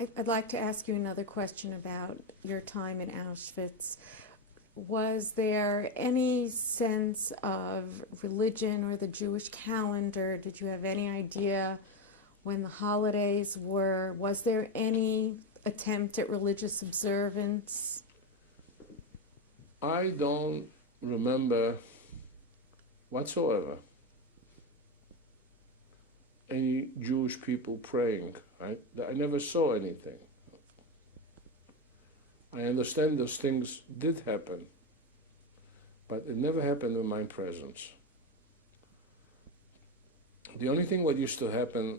I'd like to ask you another question about your time in Auschwitz. Was there any sense of religion or the Jewish calendar? Did you have any idea when the holidays were? Was there any attempt at religious observance? I don't remember whatsoever any Jewish people praying. I never saw anything. I understand those things did happen, but it never happened in my presence. The only thing what used to happen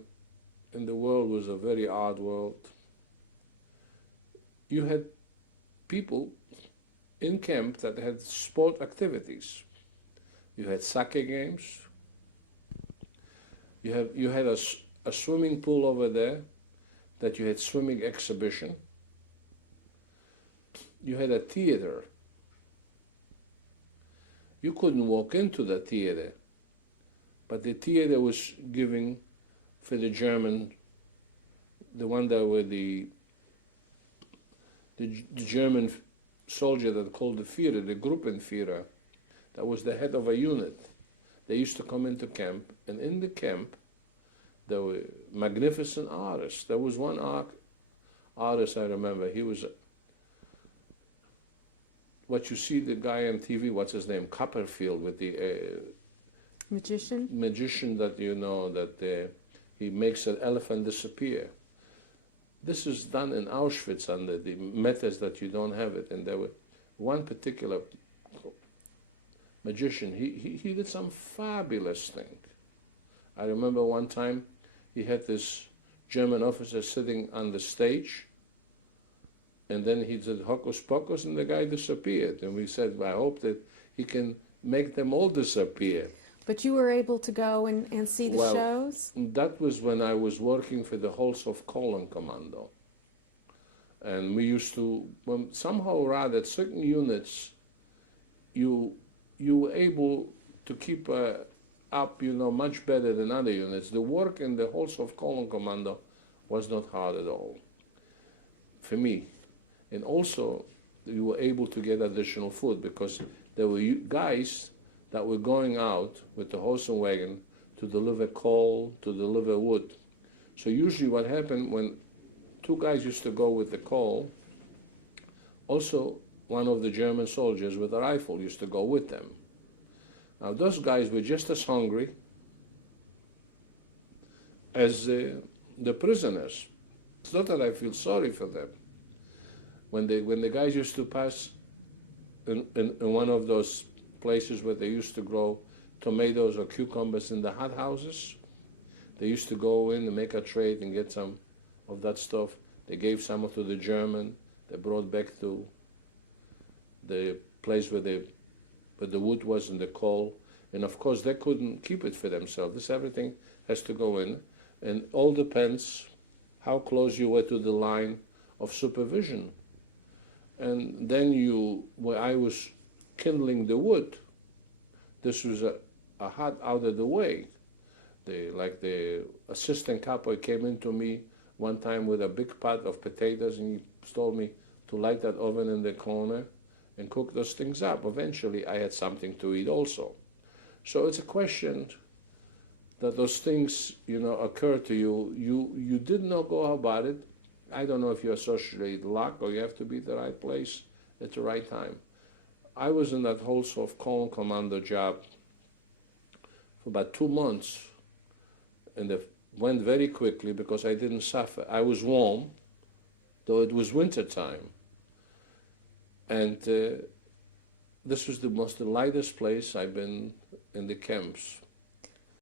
in the world was a very odd world. You had people in camp that had sport activities. You had soccer games. You had a swimming pool over there that you had swimming exhibition. You had a theater. You couldn't walk into the theater, but the theater was giving for the German, the one that were the German soldier that called the Führer, the Gruppenführer, that was the head of a unit. They used to come into camp, and in the camp, there were magnificent artists. There was one artist I remember. He was what you see the guy on TV. What's his name? Copperfield with the Magician? Magician that you know that he makes an elephant disappear. This is done in Auschwitz under the methods that you don't have it. And there were one particular magician. He did some fabulous thing. I remember one time he had this German officer sitting on the stage, and then he did hocus pocus, and the guy disappeared. And we said, well, I hope that he can make them all disappear. But you were able to go and see the shows? That was when I was working for the Holzhof Colon Commando. And we used to, somehow or other, at certain units, you were able to keep up, much better than other units. The work in the Holzhof Colon Commando was not hard at all, for me. And also, you were able to get additional food because there were guys that were going out with the horse and wagon to deliver coal, to deliver wood. So usually what happened when two guys used to go with the coal, also one of the German soldiers with a rifle used to go with them. Now those guys were just as hungry as the prisoners. It's not that I feel sorry for them. When the guys used to pass in one of those places where they used to grow tomatoes or cucumbers in the hot houses, they used to go in and make a trade and get some of that stuff. They gave some to the German. They brought back to the place where the wood was and the coal. And of course, they couldn't keep it for themselves. Everything has to go in. And all depends how close you were to the line of supervision. And then where I was kindling the wood, this was a hut out of the way. The assistant cowboy came into me one time with a big pot of potatoes, and he told me to light that oven in the corner and cook those things up. Eventually, I had something to eat also. So it's a question that those things, occur to you. You did not go about it. I don't know if you associate luck or you have to be at the right place at the right time. I was in that Holzhof Colon Commando job for about 2 months, and it went very quickly because I didn't suffer. I was warm, though it was winter time. And this was the lightest place I've been in the camps